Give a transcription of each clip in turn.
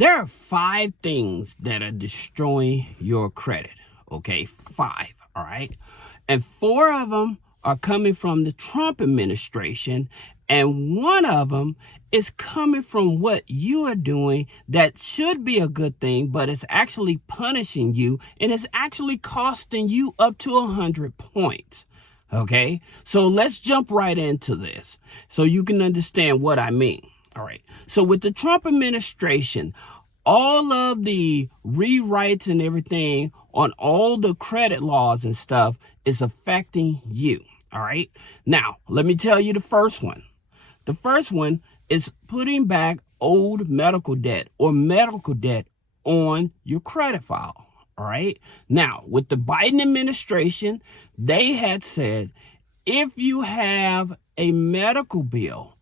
There are 5 things that are destroying your credit. Okay, 5. All right. And 4 of them are coming from the Trump administration. And 1 of them is coming from what you are doing that should be a good thing, but it's actually punishing you and it's actually costing you up to 100 points. Okay, so let's jump right into this so you can understand what I mean. All right, so with the Trump administration, all of the rewrites and everything on all the credit laws and stuff is affecting you. All right, now let me tell you the first one. The first one is putting back old medical debt or medical debt on your credit file. All right. Now, with the Biden administration, they had said if you have a medical bill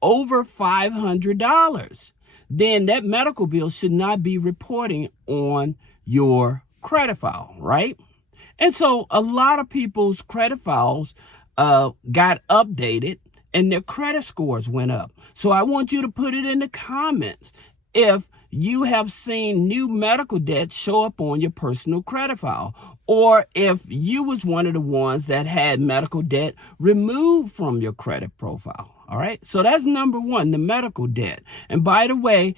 over $500, then that medical bill should not be reporting on your credit file, right? And so a lot of people's credit files got updated and their credit scores went up. So I want you to put it in the comments if you have seen new medical debt show up on your personal credit file, or if you was one of the ones that had medical debt removed from your credit profile. All right. So that's number 1, the medical debt. And by the way,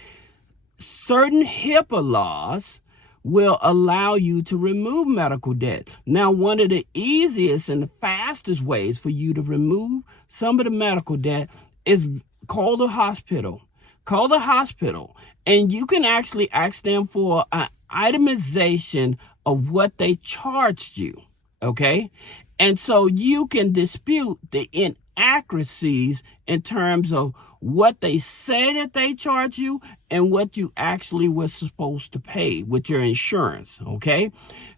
certain HIPAA laws will allow you to remove medical debt. Now, one of the easiest and the fastest ways for you to remove some of the medical debt is call the hospital. Call the hospital, and you can actually ask them for an itemization of what they charged you, okay? And so you can dispute the inaccuracies in terms of what they say that they charge you and what you actually were supposed to pay with your insurance, okay?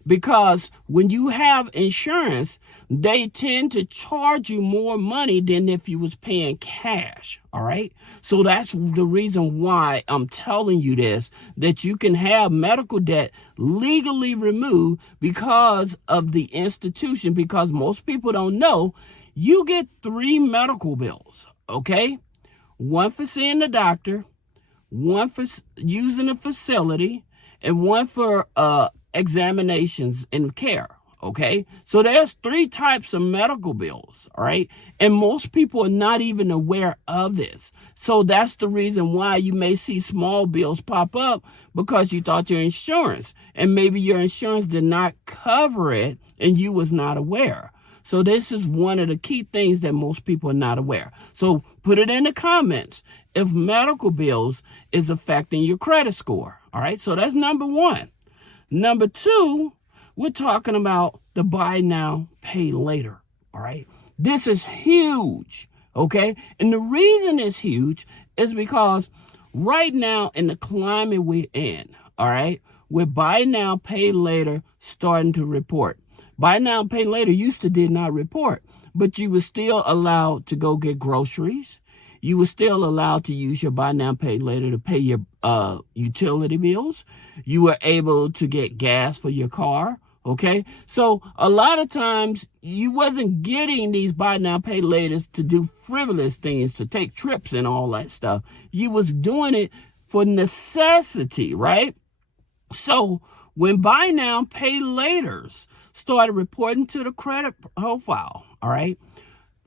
Because when you have insurance, they tend to charge you more money than if you was paying cash, all right? So that's the reason why I'm telling you this, that you can have medical debt legally removed because of the institution, because most people don't know you get 3 medical bills, okay? 1 for seeing the doctor, 1 for using a facility, and 1 for examinations and care, okay? So there's 3 types of medical bills, all right? And most people are not even aware of this. So that's the reason why you may see small bills pop up, because you thought your insurance, and maybe your insurance did not cover it and you was not aware. So this is one of the key things that most people are not aware. So put it in the comments if medical bills is affecting your credit score. All right, so that's number 1. Number 2, we're talking about the buy now, pay later. All right, this is huge. Okay, and the reason it's huge is because right now in the climate we're in, all right, with buy now, pay later starting to report. Buy now, pay later did not report, but you were still allowed to go get groceries. You were still allowed to use your buy now, pay later to pay your utility bills. You were able to get gas for your car. Okay, so a lot of times you wasn't getting these buy now, pay laters to do frivolous things, to take trips and all that stuff. You was doing it for necessity, right? So when buy now, pay laters started reporting to the credit profile, all right,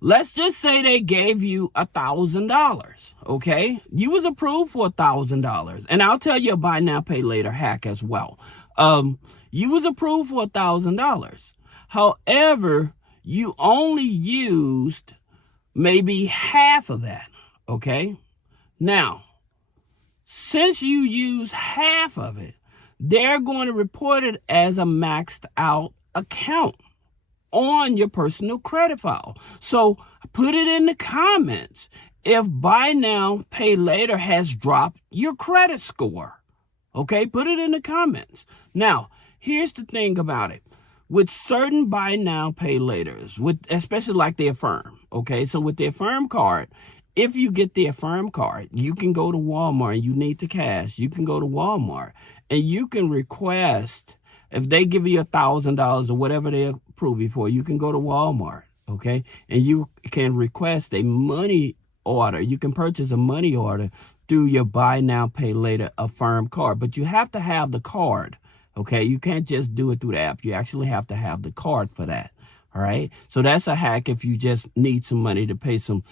let's just say they gave you $1,000, okay? You was approved for $1,000, and I'll tell you a buy now, pay later hack as well. You was approved for $1,000. However, you only used maybe half of that, okay? Now, since you use half of it, they're going to report it as a maxed out account on your personal credit file. So put it in the comments if buy now, pay later has dropped your credit score. Okay, put it in the comments. Now, here's the thing about it. With certain buy now, pay laters, especially like the Affirm, okay? So with the Affirm card, if you get the Affirm card, you can go to Walmart and you need the cash. You can go to Walmart and you can request, if they give you $1,000 or whatever they approve you for, you can go to Walmart, okay? And you can request a money order. You can purchase a money order through your buy now, pay later Affirm card. But you have to have the card, okay? You can't just do it through the app. You actually have to have the card for that, all right? So that's a hack if you just need some money to pay some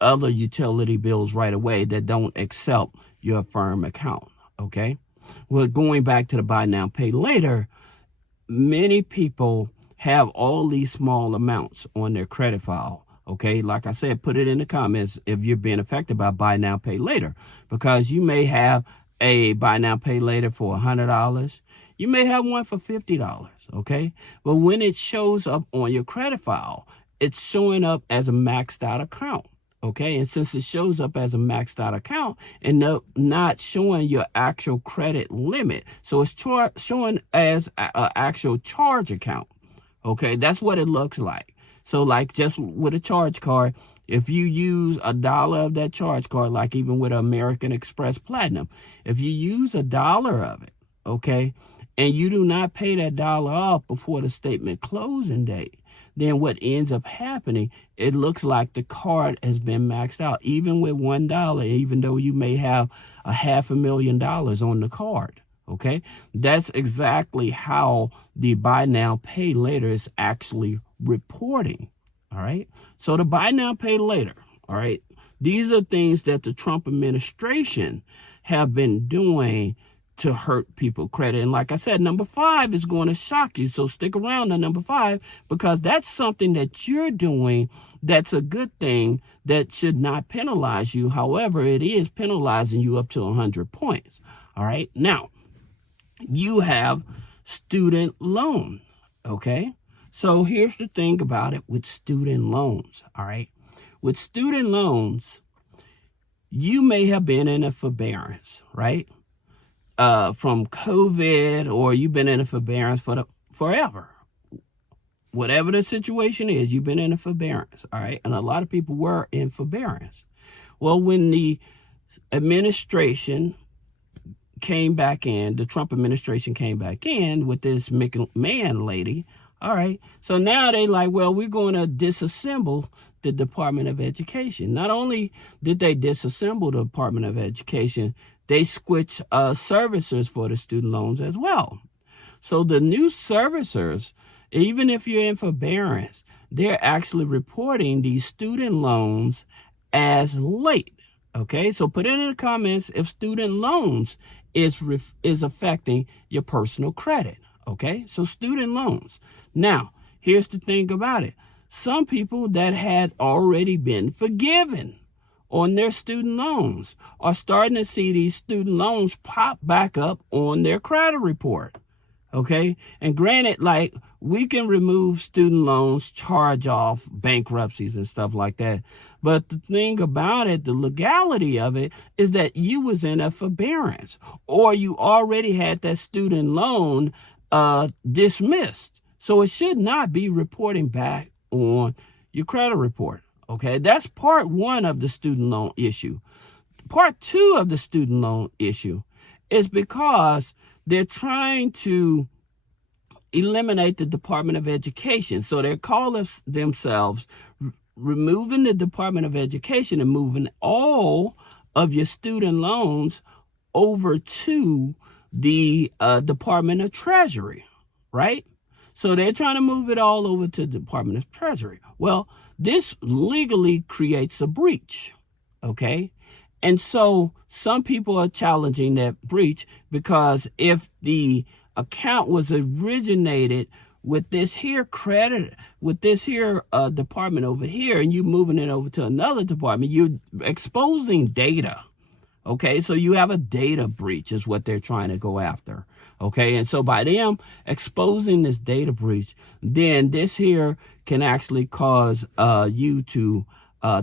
other utility bills right away that don't accept your Affirm account, okay? Well, going back to the buy now, pay later, many people have all these small amounts on their credit file. Okay, like I said, put it in the comments if you're being affected by buy now, pay later, because you may have a buy now, pay later for $100. You may have one for $50. Okay, but when it shows up on your credit file, it's showing up as a maxed out account. Okay, and since it shows up as a maxed out account and not showing your actual credit limit, so it's showing as an actual charge account. Okay, that's what it looks like. So like just with a charge card, if you use $1 of that charge card, like even with American Express Platinum, if you use $1 of it, okay, and you do not pay that $1 off before the statement closing date, then what ends up happening, it looks like the card has been maxed out, even with $1, even though you may have $500,000 on the card. Okay, that's exactly how the buy now, pay later is actually reporting. All right, so the buy now, pay later. All right, these are things that the Trump administration have been doing to hurt people credit. And like I said, number 5 is going to shock you. So stick around to number 5, because that's something that you're doing that's a good thing that should not penalize you. However, it is penalizing you up to 100 points. All right, now you have student loan, okay? So here's the thing about it with student loans, all right? With student loans, you may have been in a forbearance, right? From COVID, or you've been in a forbearance for forever. Whatever the situation is, you've been in a forbearance, all right? And a lot of people were in forbearance. Well, when the administration came back in, the Trump administration came back in with this McMahon lady, all right, so now they like, well, we're going to disassemble the Department of Education. Not only did they disassemble the Department of Education, they switched servicers for the student loans as well. So the new servicers, even if you're in forbearance, they're actually reporting these student loans as late. Okay, so put it in the comments if student loans is affecting your personal credit. Okay, so student loans. Now, here's the thing about it. Some people that had already been forgiven on their student loans are starting to see these student loans pop back up on their credit report. Okay, and granted, like, we can remove student loans, charge off bankruptcies and stuff like that. But the thing about it, the legality of it, is that you was in a forbearance, or you already had that student loan dismissed. So it should not be reporting back on your credit report. Okay, that's part 1 of the student loan issue. Part 2 of the student loan issue is because they're trying to eliminate the Department of Education. So they're calling themselves removing the Department of Education and moving all of your student loans over to the Department of Treasury, right? So they're trying to move it all over to the Department of Treasury. Well, this legally creates a breach, okay? And so some people are challenging that breach, because if the account was originated with this here credit, with this here department over here, and you moving it over to another department, you're exposing data. Okay, so you have a data breach is what they're trying to go after. Okay, and so by them exposing this data breach, then this here can actually cause you to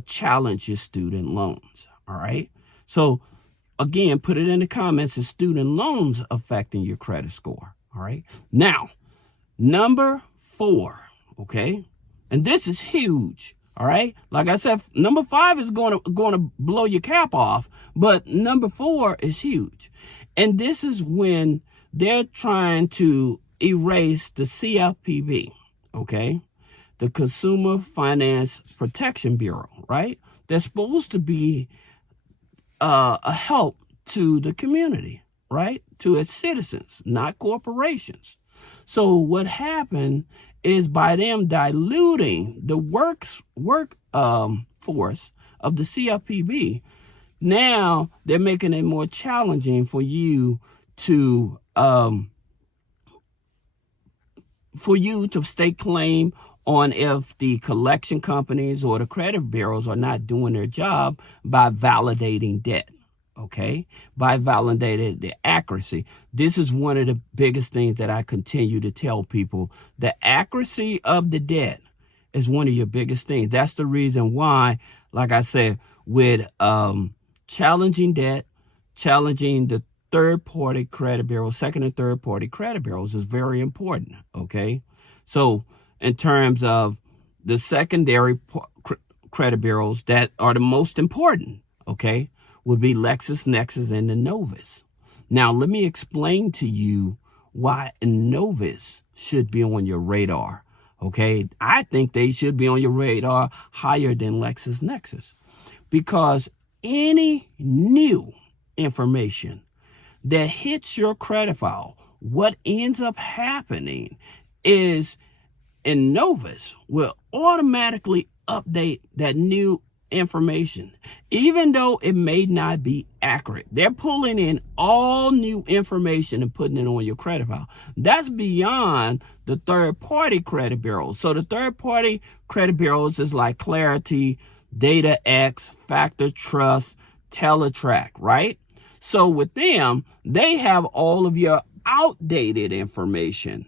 challenge your student loans. All right, so again, put it in the comments, is student loans affecting your credit score? All right, now number 4, okay, and this is huge. All right, like I said, number 5 is going to blow your cap off, but number 4 is huge. And this is when they're trying to erase the CFPB, okay, the Consumer Finance Protection Bureau, right? They're supposed to be a help to the community, right? To its citizens, not corporations. So what happened is by them diluting the work force of the CFPB, now they're making it more challenging for you to stake claim on if the collection companies or the credit bureaus are not doing their job by validating debt. Okay, by validating the accuracy. This is one of the biggest things that I continue to tell people. The accuracy of the debt is one of your biggest things. That's the reason why, like I said, with challenging debt, challenging the third-party credit bureaus, second and third-party credit bureaus is very important, okay? So in terms of the secondary credit bureaus that are the most important, okay, would be Lexus, Nexus, and Innovis. Now, let me explain to you why Innovis should be on your radar, okay? I think they should be on your radar higher than Lexus Nexus, because any new information that hits your credit file, what ends up happening is Innovis will automatically update that new information, even though it may not be accurate. They're pulling in all new information and putting it on your credit file. That's beyond the third-party credit bureaus. So the third-party credit bureaus is like Clarity, DataX, Factor Trust, Teletrack, right? So with them, they have all of your outdated information.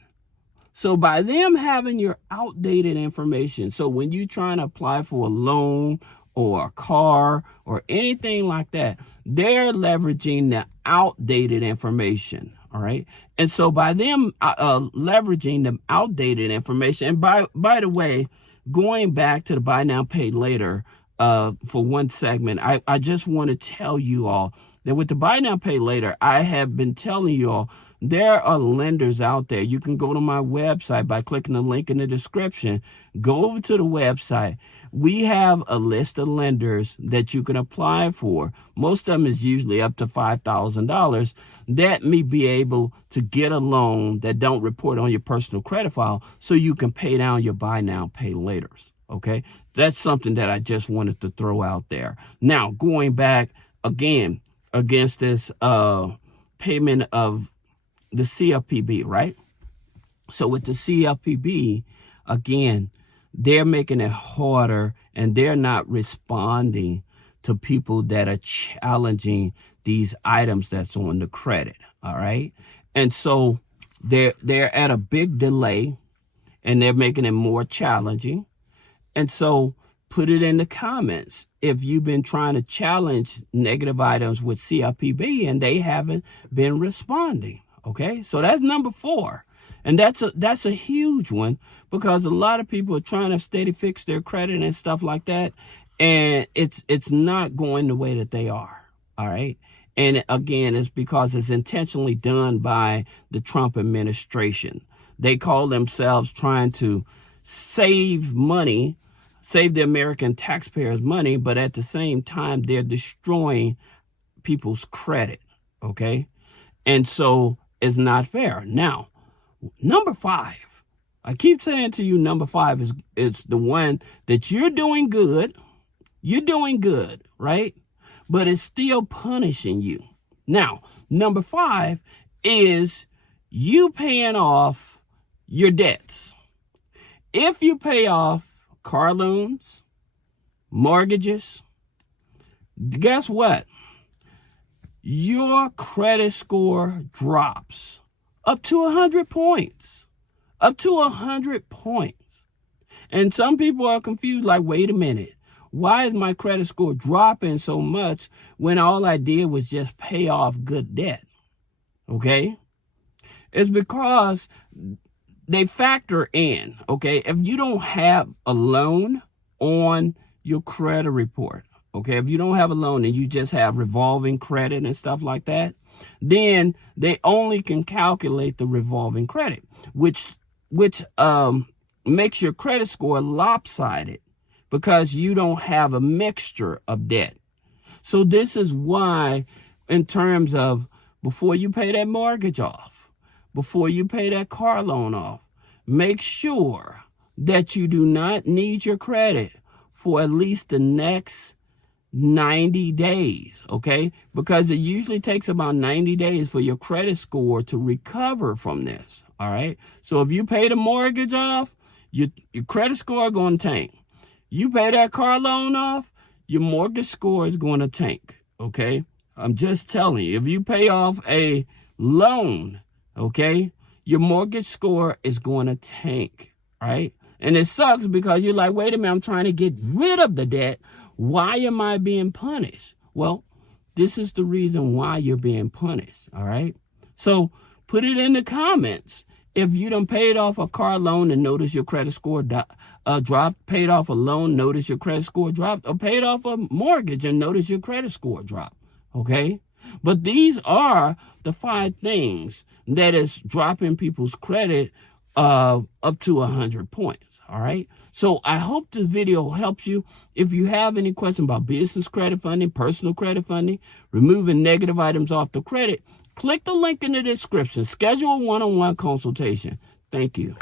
So by them having your outdated information, so when you're trying to apply for a loan or a car or anything like that, they're leveraging the outdated information, all right? And so by them leveraging the outdated information, and by the way, going back to the buy now, pay later for one segment, I just want to tell you all that with the buy now, pay later, I have been telling you all, there are lenders out there. You can go to my website by clicking the link in the description. Go over to the website. We have a list of lenders that you can apply for. Most of them is usually up to $5,000. That may be able to get a loan that don't report on your personal credit file so you can pay down your buy now, pay laters. Okay? That's something that I just wanted to throw out there. Now, going back again against this payment of the CFPB, right? So with the CFPB, again, they're making it harder and they're not responding to people that are challenging these items that's on the credit, all right? And so they're at a big delay and they're making it more challenging. And so put it in the comments if you've been trying to challenge negative items with CFPB and they haven't been responding. Okay, so that's number 4. And that's a huge one, because a lot of people are trying to steady fix their credit and stuff like that. And it's not going the way that they are. All right. And again, it's because it's intentionally done by the Trump administration. They call themselves trying to save money, save the American taxpayers money, but at the same time, they're destroying people's credit. Okay. And so it's not fair. Now, number 5, I keep saying to you, number 5 is the one that you're doing good. You're doing good, right? But it's still punishing you. Now, number 5 is you paying off your debts. If you pay off car loans, mortgages, guess what? Your credit score drops up to 100 points. Up to 100 points. And some people are confused, like, wait a minute. Why is my credit score dropping so much when all I did was just pay off good debt? Okay? It's because they factor in, okay, if you don't have a loan on your credit report, okay, if you don't have a loan and you just have revolving credit and stuff like that, then they only can calculate the revolving credit, which makes your credit score lopsided because you don't have a mixture of debt. So this is why, in terms of before you pay that mortgage off, before you pay that car loan off, make sure that you do not need your credit for at least the next 90 days, okay? Because it usually takes about 90 days for your credit score to recover from this, all right? So if you pay the mortgage off, your credit score going to tank. You pay that car loan off, your mortgage score is going to tank, okay? I'm just telling you, if you pay off a loan, okay, your mortgage score is going to tank, right? And it sucks because you're like, wait a minute, I'm trying to get rid of the debt. Why am I being punished? Well, this is the reason why you're being punished, all right? So put it in the comments. If you done paid off a car loan and notice your credit score dropped, paid off a loan, notice your credit score dropped, or paid off a mortgage and notice your credit score dropped, okay? But these are the 5 things that is dropping people's credit up to 100 points, all right? So I hope this video helps you. If you have any questions about business credit funding, personal credit funding, removing negative items off the credit, click the link in the description. Schedule a one-on-one consultation. Thank you.